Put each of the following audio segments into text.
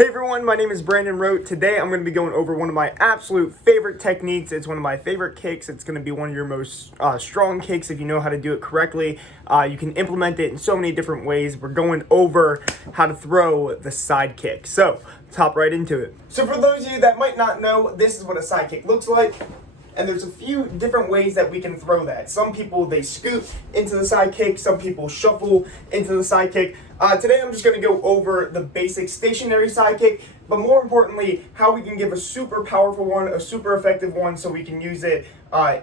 Hey everyone, my name is Brandon Rote. Today I'm going to be going over one of my absolute favorite techniques. It's one of my favorite kicks. It's going to be one of your most strong kicks if you know how to do it correctly. You can implement it in so many different ways. We're going over how to throw the side kick. So, let's hop right into it. So for those of you that might not know, this is what a side kick looks like. And there's a few different ways that we can throw that. Some people, they scoot into the side kick. Some people shuffle into the side kick. Today I'm just going to go over the basic stationary side kick, but more importantly, how we can give a super powerful one, a super effective one, so we can use it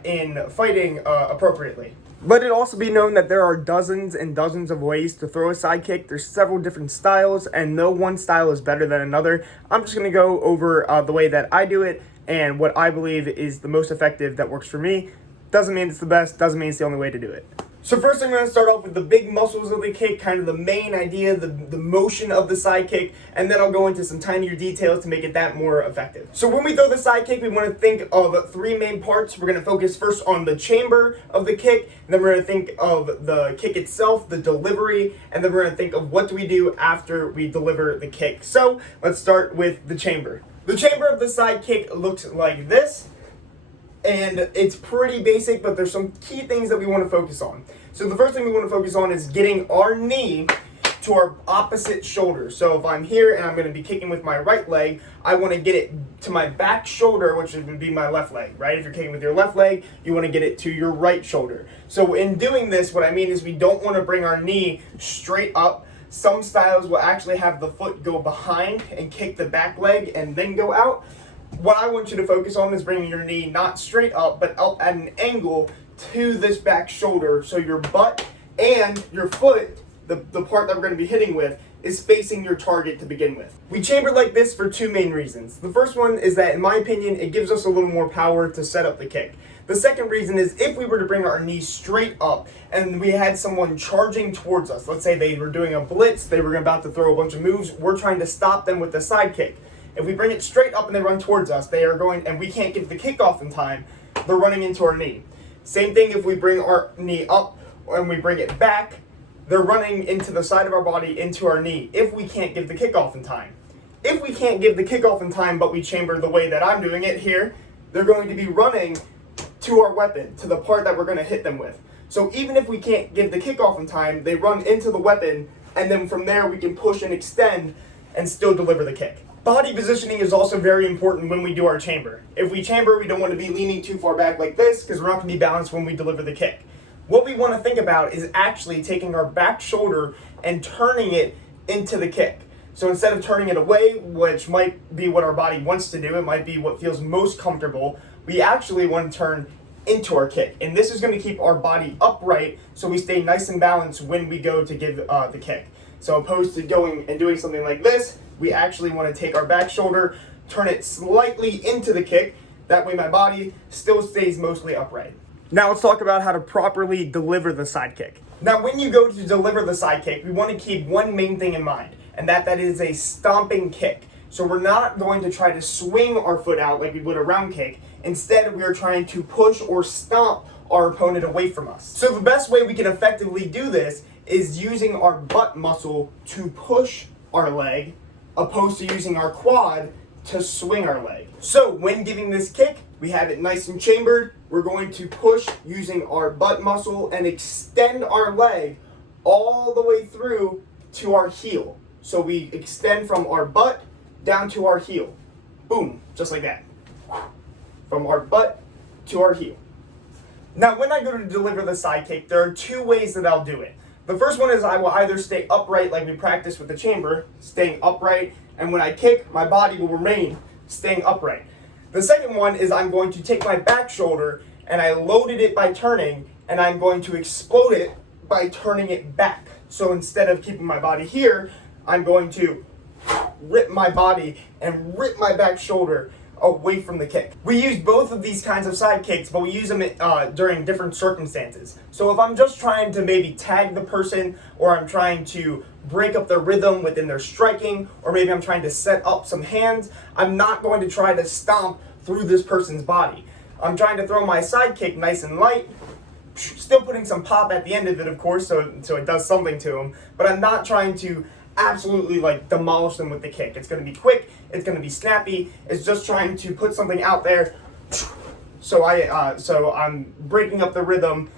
in fighting appropriately. Let it also be known that there are dozens and dozens of ways to throw a side kick. There's several different styles, and no one style is better than another. I'm just going to go over the way that I do it and what I believe is the most effective that works for me. Doesn't mean it's the best, doesn't mean it's the only way to do it. So first I'm going to start off with the big muscles of the kick, kind of the main idea, the motion of the side kick, and then I'll go into some tinier details to make it that more effective. So when we throw the side kick, we want to think of three main parts. We're going to focus first on the chamber of the kick, and then we're going to think of the kick itself, the delivery, and then we're going to think of what do we do after we deliver the kick. So let's start with the chamber. The chamber of the side kick looks like this, and it's pretty basic, but there's some key things that we want to focus on. So the first thing we want to focus on is getting our knee to our opposite shoulder. So if I'm here and I'm going to be kicking with my right leg, I want to get it to my back shoulder, which would be my left leg, right? If you're kicking with your left leg, you want to get it to your right shoulder. So in doing this, what I mean is we don't want to bring our knee straight up. Some styles will actually have the foot go behind and kick the back leg and then go out. What I want you to focus on is bringing your knee not straight up, but up at an angle to this back shoulder. So your butt and your foot, the part that we're going to be hitting with, is facing your target to begin with. We chamber like this for two main reasons. The first one is that, in my opinion, it gives us a little more power to set up the kick. The second reason is if we were to bring our knee straight up and we had someone charging towards us, let's say they were doing a blitz, they were about to throw a bunch of moves, we're trying to stop them with the side kick. If we bring it straight up and they run towards us, they are going, and we can't get the kickoff in time, they're running into our knee. Same thing if we bring our knee up and we bring it back, they're running into the side of our body, into our knee, if we can't give the kickoff in time. If we can't give the kickoff in time, but we chamber the way that I'm doing it here, they're going to be running to our weapon, to the part that we're going to hit them with. So even if we can't give the kickoff in time, they run into the weapon, and then from there we can push and extend and still deliver the kick. Body positioning is also very important when we do our chamber. If we chamber, we don't want to be leaning too far back like this because we're not going to be balanced when we deliver the kick. What we want to think about is actually taking our back shoulder and turning it into the kick. So instead of turning it away, which might be what our body wants to do, it might be what feels most comfortable, we actually want to turn into our kick. And this is going to keep our body upright so we stay nice and balanced when we go to give the kick. So opposed to going and doing something like this, we actually want to take our back shoulder, turn it slightly into the kick. That way my body still stays mostly upright. Now let's talk about how to properly deliver the side kick. Now when you go to deliver the side kick, we want to keep one main thing in mind, and that is a stomping kick. So we're not going to try to swing our foot out like we would a round kick. Instead, we are trying to push or stomp our opponent away from us. So the best way we can effectively do this is using our butt muscle to push our leg, opposed to using our quad to swing our leg. So when giving this kick, we have it nice and chambered. We're going to push using our butt muscle and extend our leg all the way through to our heel. So we extend from our butt down to our heel. Boom, just like that. From our butt to our heel. Now when I go to deliver the side kick, there are two ways that I'll do it. The first one is I will either stay upright like we practiced with the chamber, staying upright, and when I kick, my body will remain staying upright. The second one is I'm going to take my back shoulder and I loaded it by turning, and I'm going to explode it by turning it back. So instead of keeping my body here, I'm going to rip my body and rip my back shoulder away from the kick. We use both of these kinds of side kicks, but we use them during different circumstances. So if I'm just trying to maybe tag the person, or I'm trying to break up their rhythm within their striking, or maybe I'm trying to set up some hands, I'm not going to try to stomp through this person's body. I'm trying to throw my side kick nice and light, still putting some pop at the end of it, of course, so it does something to them, but I'm not trying to absolutely like demolish them with the kick. It's going to be quick, it's going to be snappy, it's just trying to put something out there. So I'm breaking up the rhythm,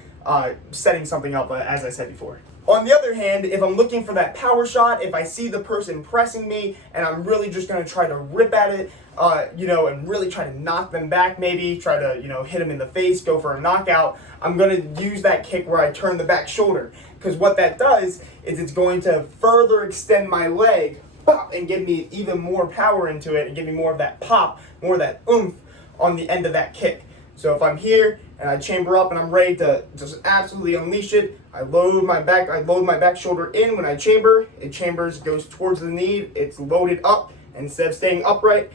setting something up, as I said before. On the other hand, if I'm looking for that power shot, if I see the person pressing me and I'm really just going to try to rip at it, and really try to knock them back, maybe try to, hit them in the face, go for a knockout, I'm going to use that kick where I turn the back shoulder. Because what that does is it's going to further extend my leg and give me even more power into it and give me more of that pop, more of that oomph on the end of that kick. So if I'm here and I chamber up and I'm ready to just absolutely unleash it, I load my back shoulder in. When I chamber, it chambers, goes towards the knee, it's loaded up, and instead of staying upright,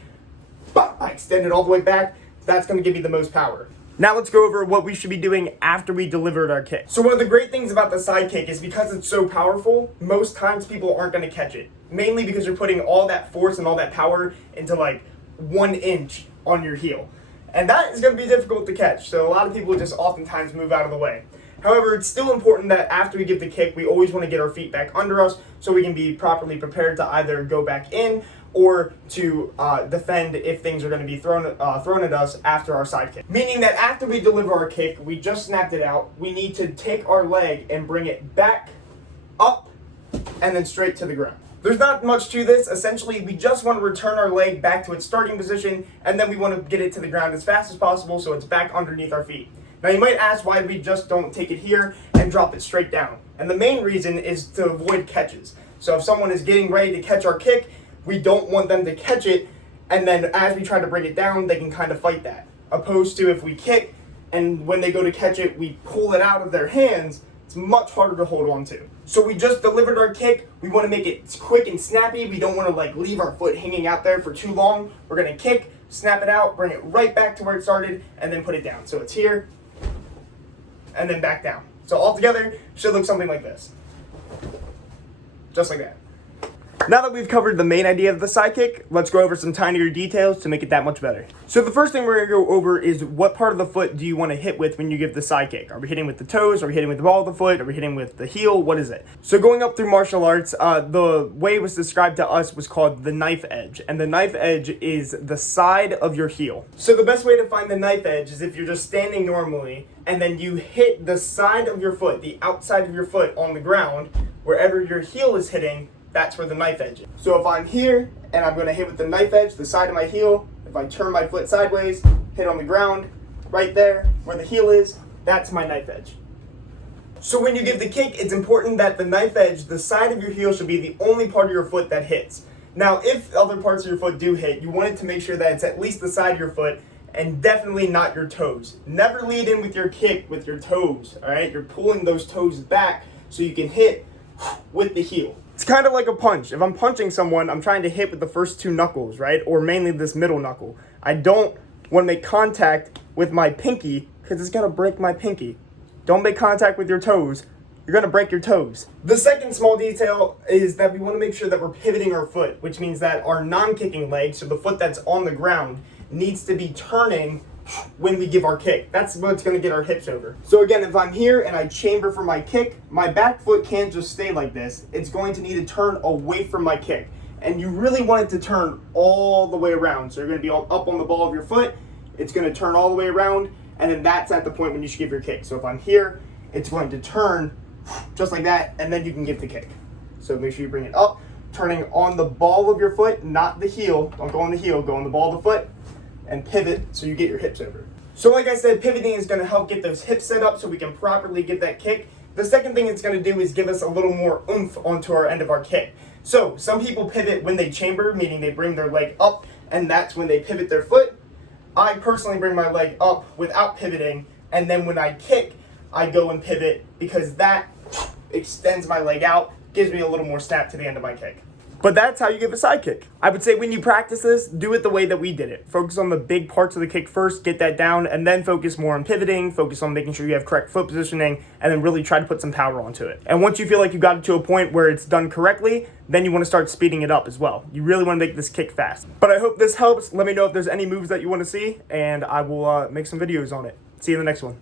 I extend it all the way back. That's going to give you the most power. Now let's go over what we should be doing after we delivered our kick. So one of the great things about the side kick is because it's so powerful, most times people aren't going to catch it. Mainly because you're putting all that force and all that power into like 1 inch on your heel. And that is going to be difficult to catch, so a lot of people just oftentimes move out of the way. However, it's still important that after we give the kick, we always want to get our feet back under us so we can be properly prepared to either go back in or to defend if things are going to be thrown at us after our side kick. Meaning that after we deliver our kick, we just snapped it out, we need to take our leg and bring it back, up, and then straight to the ground. There's not much to this. Essentially, we just want to return our leg back to its starting position, and then we want to get it to the ground as fast as possible so it's back underneath our feet. Now, you might ask why we just don't take it here and drop it straight down. And the main reason is to avoid catches. So if someone is getting ready to catch our kick, we don't want them to catch it, and then as we try to bring it down, they can kind of fight that. Opposed to if we kick, and when they go to catch it, we pull it out of their hands, it's much harder to hold on to. So we just delivered our kick. We want to make it quick and snappy. We don't want to like leave our foot hanging out there for too long. We're going to kick, snap it out, bring it right back to where it started, and then put it down. So it's here, and then back down. So altogether, it should look something like this. Just like that. Now that we've covered the main idea of the side kick, let's go over some tinier details to make it that much better. So the first thing we're going to go over is what part of the foot do you want to hit with when you give the side kick? Are we hitting with the toes? Are we hitting with the ball of the foot? Are we hitting with the heel? What is it? So going up through martial arts, the way it was described to us was called the knife edge. And the knife edge is the side of your heel. So the best way to find the knife edge is if you're just standing normally and then you hit the side of your foot, the outside of your foot on the ground, wherever your heel is hitting, that's where the knife edge is. So if I'm here and I'm going to hit with the knife edge, the side of my heel, if I turn my foot sideways, hit on the ground, right there where the heel is, that's my knife edge. So when you give the kick, it's important that the knife edge, the side of your heel, should be the only part of your foot that hits. Now, if other parts of your foot do hit, you want it to make sure that it's at least the side of your foot and definitely not your toes. Never lead in with your kick with your toes, all right? You're pulling those toes back so you can hit with the heel. It's kind of like a punch. If I'm punching someone, I'm trying to hit with the first 2 knuckles, right? Or mainly this middle knuckle. I don't want to make contact with my pinky because it's going to break my pinky. Don't make contact with your toes. You're going to break your toes. The second small detail is that we want to make sure that we're pivoting our foot, which means that our non-kicking leg, so the foot that's on the ground, needs to be turning when we give our kick. That's what's going to get our hips over. So again, if I'm here and I chamber for my kick, my back foot can't just stay like this. It's going to need to turn away from my kick. And you really want it to turn all the way around. So you're going to be all up on the ball of your foot. It's going to turn all the way around. And then that's at the point when you should give your kick. So if I'm here, it's going to turn just like that. And then you can give the kick. So make sure you bring it up, turning on the ball of your foot, not the heel. Don't go on the heel, go on the ball of the foot. And pivot so you get your hips over. So like I said, pivoting is going to help get those hips set up so we can properly give that kick. The second thing it's going to do is give us a little more oomph onto our end of our kick. So some people pivot when they chamber, meaning they bring their leg up, and that's when they pivot their foot. I personally bring my leg up without pivoting, and then when I kick, I go and pivot because that extends my leg out, gives me a little more snap to the end of my kick. But that's how you give a side kick. I would say when you practice this, do it the way that we did it. Focus on the big parts of the kick first, get that down, and then focus more on pivoting, focus on making sure you have correct foot positioning, and then really try to put some power onto it. And once you feel like you got it to a point where it's done correctly, then you want to start speeding it up as well. You really want to make this kick fast. But I hope this helps. Let me know if there's any moves that you want to see, and I will make some videos on it. See you in the next one.